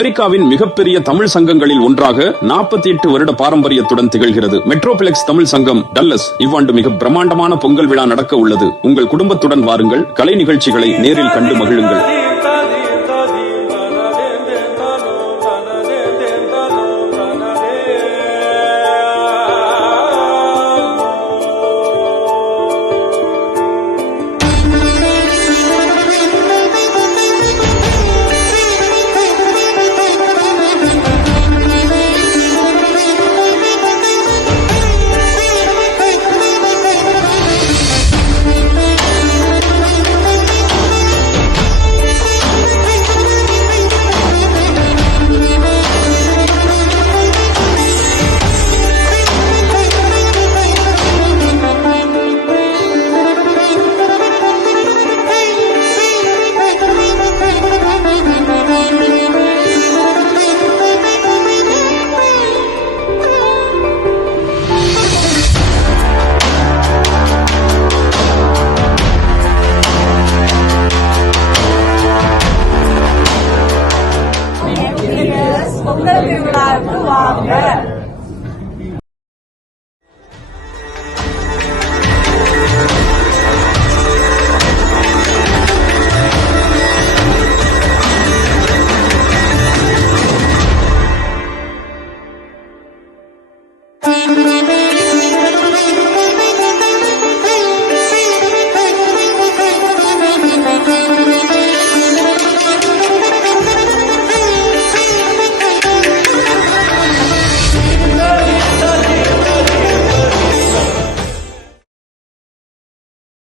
அமெரிக்காவின் மிகப்பெரிய தமிழ் சங்கங்களில் ஒன்றாக 48 வருட பாரம்பரியத்துடன் திகழ்கிறது மெட்ரோபிளெக்ஸ் தமிழ் சங்கம் டல்லஸ் இவ்வாண்டு மிக பிரம்மாண்டமான பொங்கல் விழா நடக்க உள்ளது. உங்கள் குடும்பத்துடன் வாருங்கள், கலை நிகழ்ச்சிகளை நேரில் கண்டு மகிழுங்கள்.